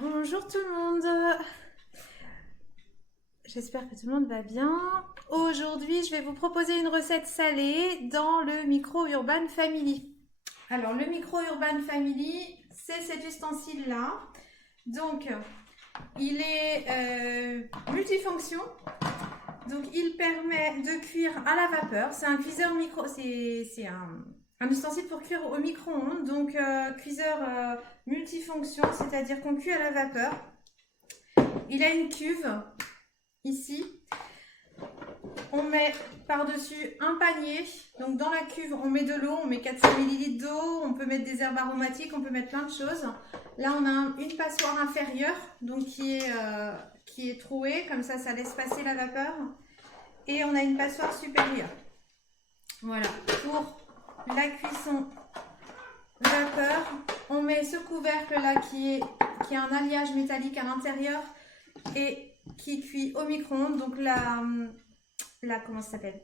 Bonjour tout le monde, j'espère que tout le monde va bien. Aujourd'hui, je vais vous proposer une recette salée dans le Micro Urban Family. Alors, le Micro Urban Family, c'est cet ustensile-là. Donc, il est multifonction. Donc, il permet de cuire à la vapeur. C'est un cuiseur micro, c'est un ustensile pour cuire au micro-ondes. Donc, cuiseur multifonction, c'est-à-dire qu'on cuit à la vapeur. Il a une cuve ici. On met par-dessus un panier. Donc dans la cuve, on met de l'eau, on met 400 ml d'eau, on peut mettre des herbes aromatiques, on peut mettre plein de choses. Là, on a une passoire inférieure donc qui est trouée, comme ça laisse passer la vapeur. Et on a une passoire supérieure. Voilà, pour la cuisson vapeur, on met ce couvercle là qui a un alliage métallique à l'intérieur et qui cuit au micro-ondes. Donc comment ça s'appelle,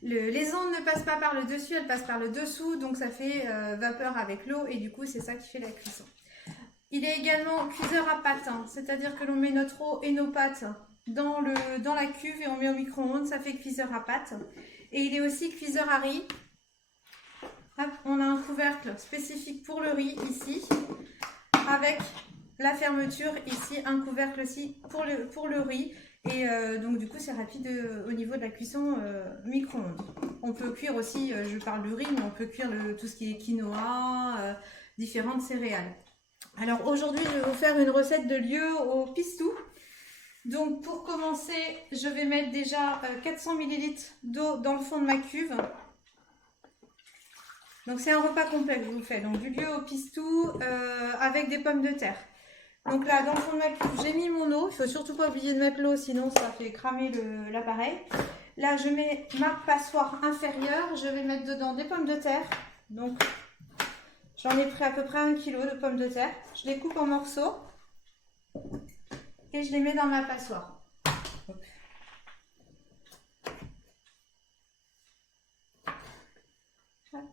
les ondes ne passent pas par le dessus, elles passent par le dessous, donc ça fait vapeur avec l'eau et du coup c'est ça qui fait la cuisson. Il est également cuiseur à pâte, hein, c'est-à-dire que l'on met notre eau et nos pâtes dans la cuve et on met au micro-ondes, ça fait cuiseur à pâte. Et il est aussi cuiseur à riz. Hop, on a un couvercle spécifique pour le riz ici, avec la fermeture ici, un couvercle aussi pour le riz. Et donc du coup c'est rapide au niveau de la cuisson micro-ondes. On peut cuire aussi, je parle du riz, mais on peut cuire tout ce qui est quinoa, différentes céréales. Alors aujourd'hui je vais vous faire une recette de lieu au pistou. Donc pour commencer, je vais mettre déjà 400 ml d'eau dans le fond de ma cuve. Donc c'est un repas complet que je vous fais, donc du lieu au pistou avec des pommes de terre. Donc là, dans le fond de ma cuve, j'ai mis mon eau. Il ne faut surtout pas oublier de mettre l'eau, sinon ça fait cramer l'appareil. Là, je mets ma passoire inférieure. Je vais mettre dedans des pommes de terre. Donc, j'en ai pris à peu près 1 kg de pommes de terre. Je les coupe en morceaux et je les mets dans ma passoire. Hop. Hop.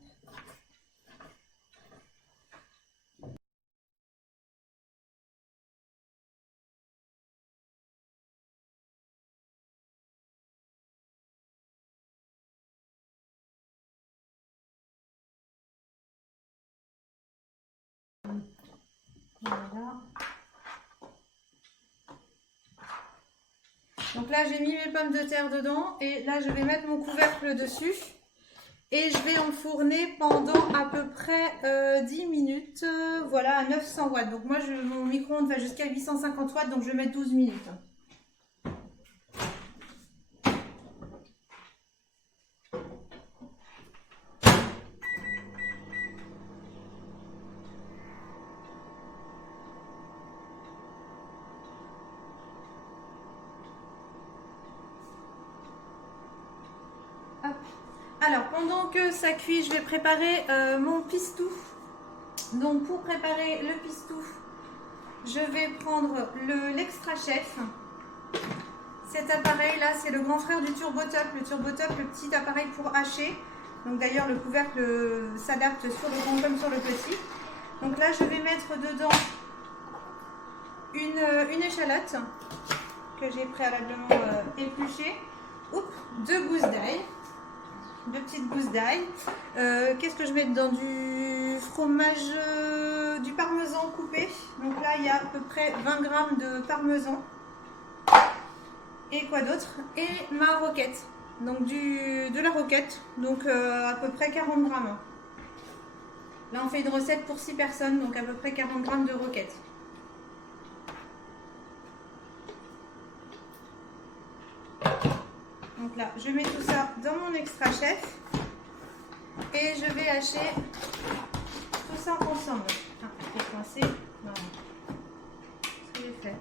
Voilà. Donc là, j'ai mis mes pommes de terre dedans et là, je vais mettre mon couvercle dessus et je vais enfourner pendant à peu près 10 minutes, voilà, à 900 watts. Donc moi, mon micro-ondes va jusqu'à 850 watts, donc je vais mettre 12 minutes. Hop. Alors, pendant que ça cuit, je vais préparer mon pistou. Donc, pour préparer le pistou, je vais prendre l'Extra Chef. Cet appareil-là, c'est le grand frère du TurboTop. Le TurboTop, le petit appareil pour hacher. Donc, d'ailleurs, le couvercle s'adapte sur le grand comme sur le petit. Donc là, je vais mettre dedans une échalote que j'ai préalablement épluchée. Oups, 2 gousses d'ail. 2 petites gousses d'ail. Qu'est-ce que je mets dedans? Du fromage, du parmesan coupé. Donc là, il y a à peu près 20 g de parmesan. Et quoi d'autre? Et ma roquette. Donc de la roquette. Donc à peu près 40 g. Là, on fait une recette pour 6 personnes. Donc à peu près 40 g de roquette. Donc là, je mets tout ça dans mon Extra Chef et je vais hacher tout ça ensemble. Ah, je vais coincer. Voilà. Ce que j'ai fait.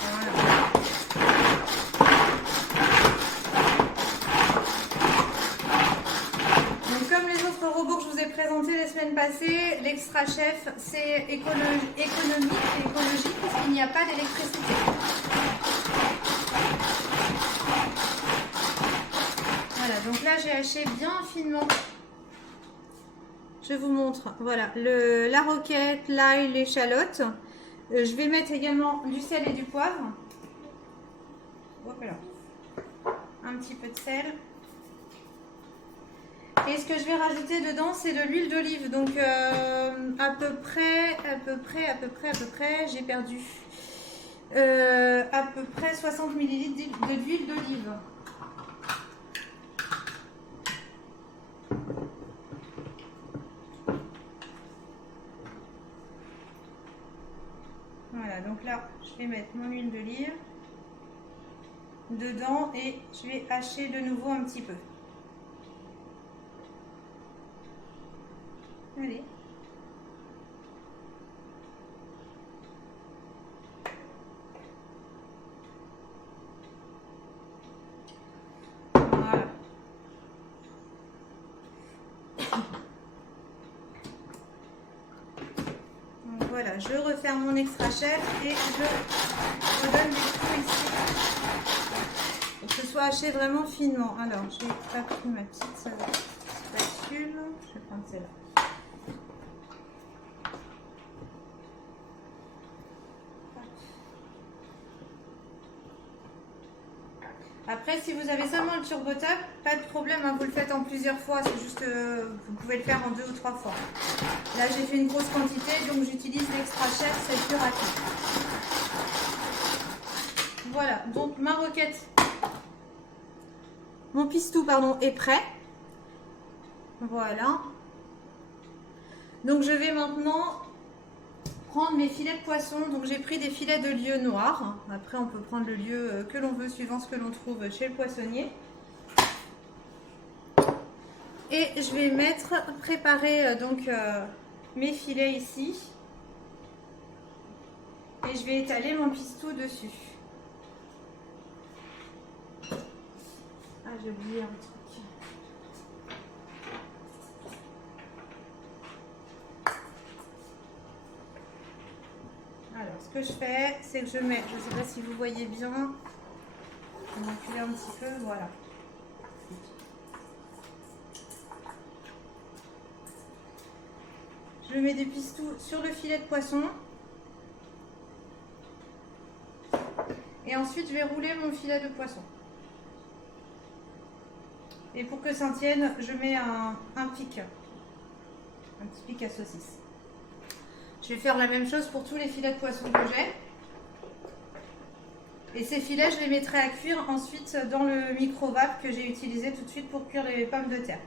Voilà. Donc comme les autres robots que je vous ai présentés les semaines passées, l'Extra Chef c'est économique et écologique parce qu'il n'y a pas d'électricité. Voilà, donc là j'ai haché bien finement je vous montre. Voilà, la roquette, l'ail, l'échalote. Je vais mettre également du sel et du poivre. Voilà. Un petit peu de sel. Et ce que je vais rajouter dedans, c'est de l'huile d'olive. Donc à peu près, j'ai perdu à peu près 60 ml d'huile d'olive. Voilà, donc là, je vais mettre mon huile d'olive dedans et je vais hacher de nouveau un petit peu. Allez. Voilà. Donc voilà, je referme mon extra chef et je donne des coups ici pour que ce soit haché vraiment finement. Alors, j'ai pas pris ma petite spatule, je vais prendre celle-là. Après, si vous avez seulement le TurboTac, pas de problème, hein, vous le faites en plusieurs fois, c'est juste vous pouvez le faire en 2 ou 3 fois. Là, j'ai fait une grosse quantité, donc j'utilise l'extra chef, c'est plus rapide. Voilà, donc ma roquette, mon pistou, pardon, est prêt. Voilà. Donc je vais maintenant prendre mes filets de poisson. Donc j'ai pris des filets de lieu noir. Après on peut prendre le lieu que l'on veut suivant ce que l'on trouve chez le poissonnier. Et je vais préparer donc mes filets ici. Et je vais étaler mon pistou dessus. Ah, j'ai oublié un truc. Alors, ce que je fais, c'est que je mets, je ne sais pas si vous voyez bien, on va enculer un petit peu, voilà. Je mets des pistous sur le filet de poisson. Et ensuite, je vais rouler mon filet de poisson. Et pour que ça tienne, je mets un pic. Un petit pic à saucisse. Je vais faire la même chose pour tous les filets de poisson que j'ai. Et ces filets, je les mettrai à cuire ensuite dans le micro-vape que j'ai utilisé tout de suite pour cuire les pommes de terre.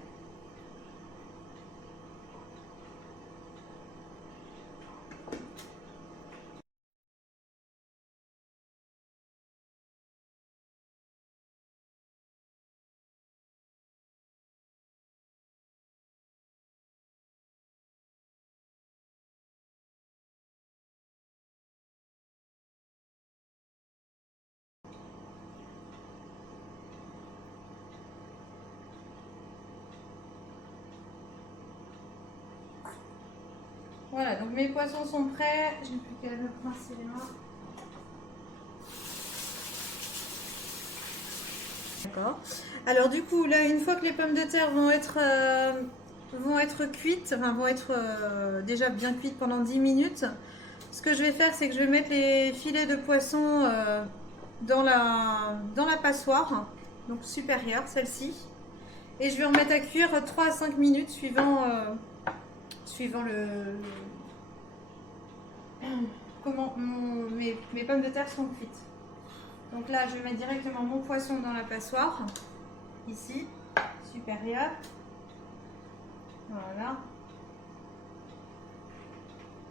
Voilà, donc mes poissons sont prêts. J'ai plus qu'à me rincer les mains. D'accord. Alors du coup, là, une fois que les pommes de terre vont être cuites, enfin vont être déjà bien cuites pendant 10 minutes, ce que je vais faire, c'est que je vais mettre les filets de poisson dans la passoire, donc supérieure, celle-ci. Et je vais en mettre à cuire 3 à 5 minutes suivant comment mes pommes de terre sont cuites. Donc là, je vais mettre directement mon poisson dans la passoire, ici, supérieure. Voilà.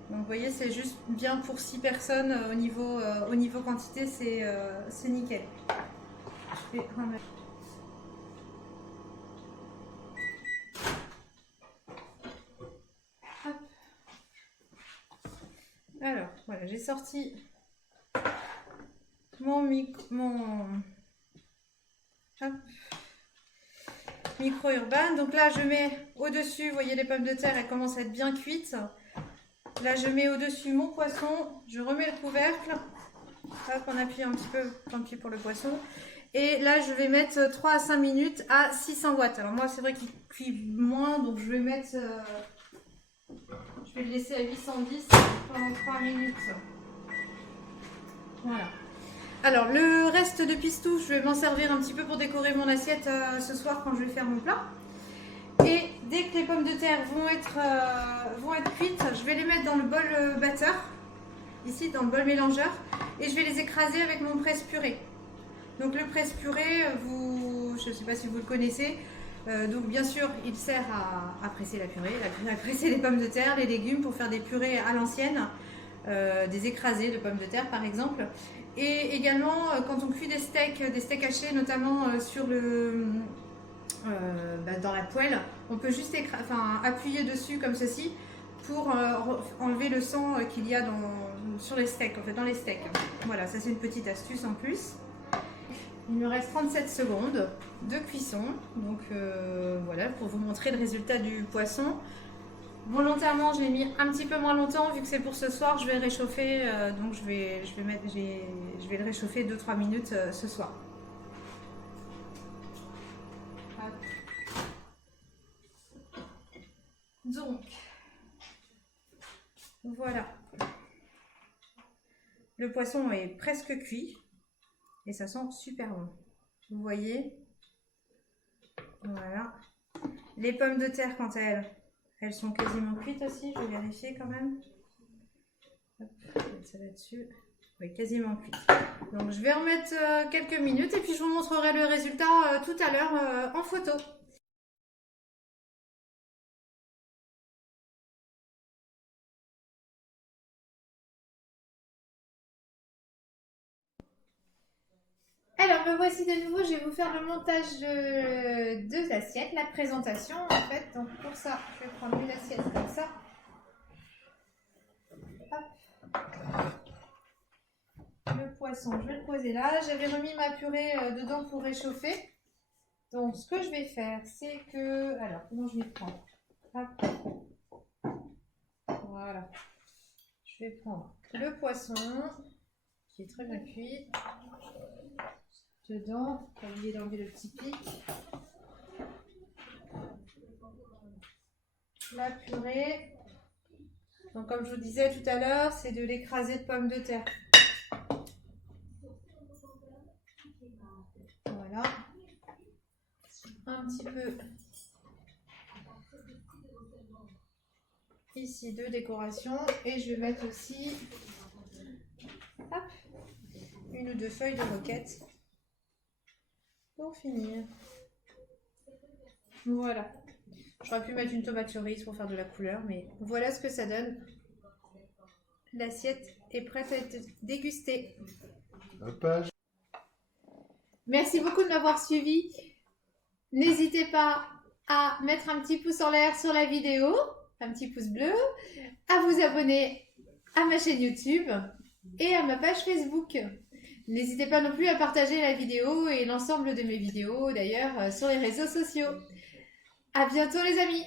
Donc vous voyez, c'est juste bien pour 6 personnes au niveau quantité, c'est nickel. Je vais remettre. Hop. Alors, voilà, j'ai sorti mon micro-urbain. Donc là, je mets au-dessus, vous voyez les pommes de terre, elles commencent à être bien cuites. Là, je mets au-dessus mon poisson, je remets le couvercle. Hop, on appuie un petit peu, tant pis pour le poisson. Et là, je vais mettre 3 à 5 minutes à 600 watts. Alors moi, c'est vrai qu'il cuit moins, donc je vais mettre Je vais le laisser à 810 pendant 3 minutes. Voilà. Alors, le reste de pistou, je vais m'en servir un petit peu pour décorer mon assiette ce soir quand je vais faire mon plat. Et dès que les pommes de terre vont être cuites, je vais les mettre dans le bol batteur, ici dans le bol mélangeur, et je vais les écraser avec mon presse-purée. Donc le presse-purée, je ne sais pas si vous le connaissez, donc bien sûr il sert à presser la purée, à presser les pommes de terre, les légumes pour faire des purées à l'ancienne, des écrasés de pommes de terre par exemple. Et également quand on cuit des steaks hachés, notamment sur dans la poêle, on peut juste appuyer dessus comme ceci pour enlever le sang qu'il y a sur les steaks, en fait, dans les steaks. Voilà, ça c'est une petite astuce en plus. Il me reste 37 secondes de cuisson, donc voilà, pour vous montrer le résultat du poisson. Volontairement, je l'ai mis un petit peu moins longtemps, vu que c'est pour ce soir, je vais réchauffer, donc je vais le réchauffer 2-3 minutes ce soir. Donc, voilà. Le poisson est presque cuit et ça sent super bon. Vous voyez? Voilà. Les pommes de terre, quant à elles sont quasiment cuites aussi. Je vais vérifier quand même. Hop, je vais mettre ça là-dessus. Oui, quasiment cuites. Donc, je vais remettre quelques minutes et puis je vous montrerai le résultat tout à l'heure en photo. Alors, me voici de nouveau, je vais vous faire le montage de deux assiettes, la présentation en fait. Donc pour ça, je vais prendre une assiette comme ça. Hop. Le poisson, je vais le poser là. J'avais remis ma purée dedans pour réchauffer. Donc ce que je vais faire, c'est que... Alors, comment je vais prendre? Hop. Voilà. Je vais prendre le poisson, qui est très bien cuit. Dedans, pas oublier d'enlever le petit pic. La purée. Donc comme je vous disais tout à l'heure, c'est de l'écrasé de pommes de terre. Voilà. Un petit peu ici de décoration. Et je vais mettre aussi hop, une ou deux feuilles de roquette. Pour finir. Voilà. J'aurais pu mettre une tomate cerise pour faire de la couleur, mais voilà ce que ça donne. L'assiette est prête à être dégustée. Merci beaucoup de m'avoir suivi. N'hésitez pas à mettre un petit pouce en l'air sur la vidéo, un petit pouce bleu, à vous abonner à ma chaîne YouTube et à ma page Facebook. N'hésitez pas non plus à partager la vidéo et l'ensemble de mes vidéos d'ailleurs sur les réseaux sociaux. À bientôt les amis!